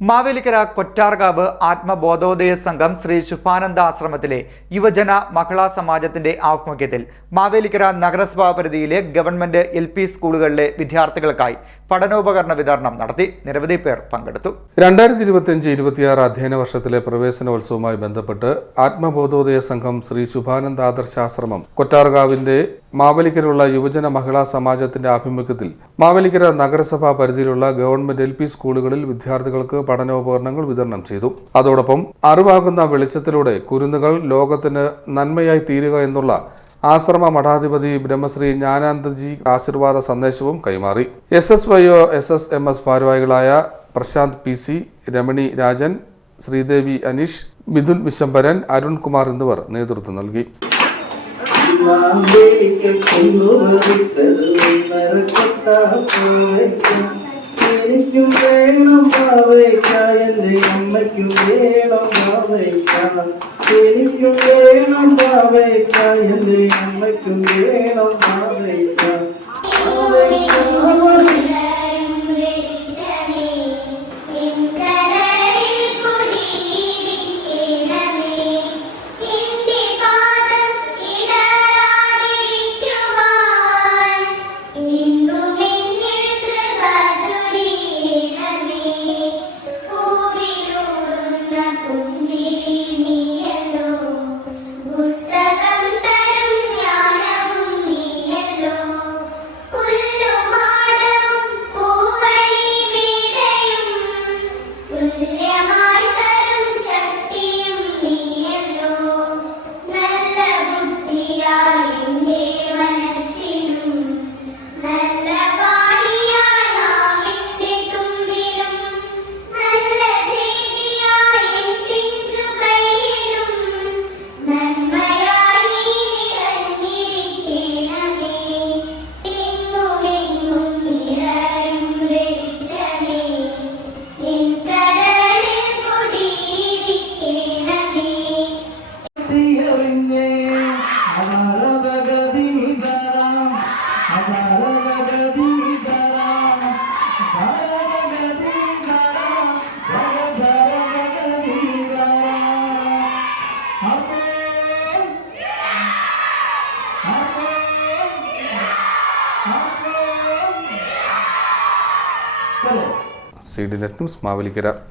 മാവേലിക്കര കൊറ്റാർകാവ് ആത്മബോധോദയ സംഘം ശ്രീ ശുഭാനന്ദ ആശ്രമത്തിലെ യുവജന മഹിളാ സമാജത്തിന്റെ ആഭിമുഖ്യത്തിൽ മാവേലിക്കര നഗരസഭാ പരിധിയിലെ ഗവൺമെന്റ് എൽ പി സ്കൂളുകളിലെ വിദ്യാർത്ഥികൾക്കായി പഠനോപകരണ വിതരണം നടത്തി നിരവധി പേർ പങ്കെടുത്തു. രണ്ടായിരത്തി ഇരുപത്തിയഞ്ച് ഇരുപത്തിയാറ് അധ്യയന വർഷത്തിലെ പ്രവേശനോത്സവവുമായി ബന്ധപ്പെട്ട് ആത്മബോധോദയ സംഘം ശ്രീ ശുഭാനന്ദ ആദർശാശ്രമം കൊറ്റാർകാവിന്റെ മാവേലിക്കരയുള്ള യുവജന മഹിളാ സമാജത്തിന്റെ ആഭിമുഖ്യത്തിൽ മാവലിക്കര നഗരസഭാ പരിധിയിലുള്ള ഗവൺമെന്റ് എൽ പി സ്കൂളുകളിൽ വിദ്യാർത്ഥികൾക്ക് പഠനോപകരണങ്ങൾ വിതരണം ചെയ്തു. അതോടൊപ്പം അറിവാകുന്ന വെളിച്ചത്തിലൂടെ കുരുന്നുകൾ ലോകത്തിന് നന്മയായി തീരുക എന്നുള്ള ആശ്രമ മഠാധിപതി ബ്രഹ്മശ്രീ ജ്ഞാനാനന്ദജി ആശീർവാദ സന്ദേശവും കൈമാറി. S S Y O S S M S ഭാരവാഹികളായ പ്രശാന്ത് പി സി രമണി രാജൻ ശ്രീദേവി അനീഷ് മിഥുൻ വിശംബരൻ അരുൺകുമാർ എന്നിവർ നേതൃത്വം നൽകി. മരക്കൊത്ത പാവയ്ക്ക. എനിക്കും വേണം പാവയ്ക്ക എന്റെ അമ്മയ്ക്കും വേണം പാവയ്ക്ക എനിക്കും വേണം പാവയ്ക്ക എന്റെ അമ്മയ്ക്കും വേണം പാവയ്ക്ക പാവയ്ക്ക C D net news Mavelikkara